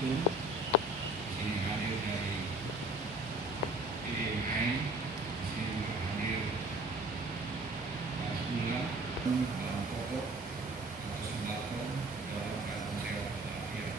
Sini hadir dari TMN, sini juga hadir Pak Sula dalam pokok atau sembako dalam keadaan sehat walafiat.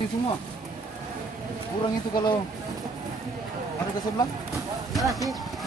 Itu semua kurang itu kalau ada ke sebelah. Terima kasih.